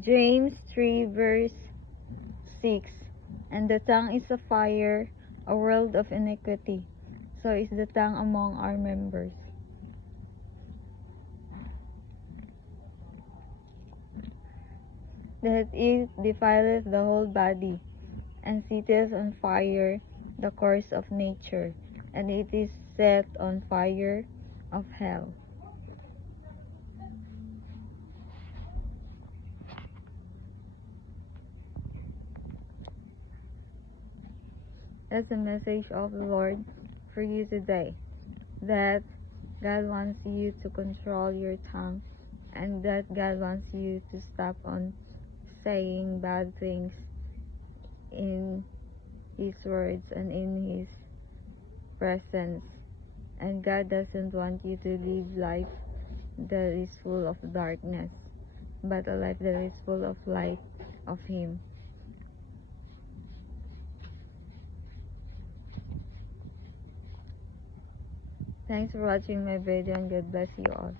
James 3 verse 6. And the tongue is a fire, a world of iniquity. So is the tongue among our members. That it defileth the whole body, and setteth on fire the course of nature, and it is set on fire of hell. That's the message of the Lord for you today. That God wants you to control your tongue, and that God wants you to stop on saying bad things in His words and in His presence. And God doesn't want you to live life that is full of darkness, but a life that is full of light of Him. Thanks for watching my video, and God bless you all.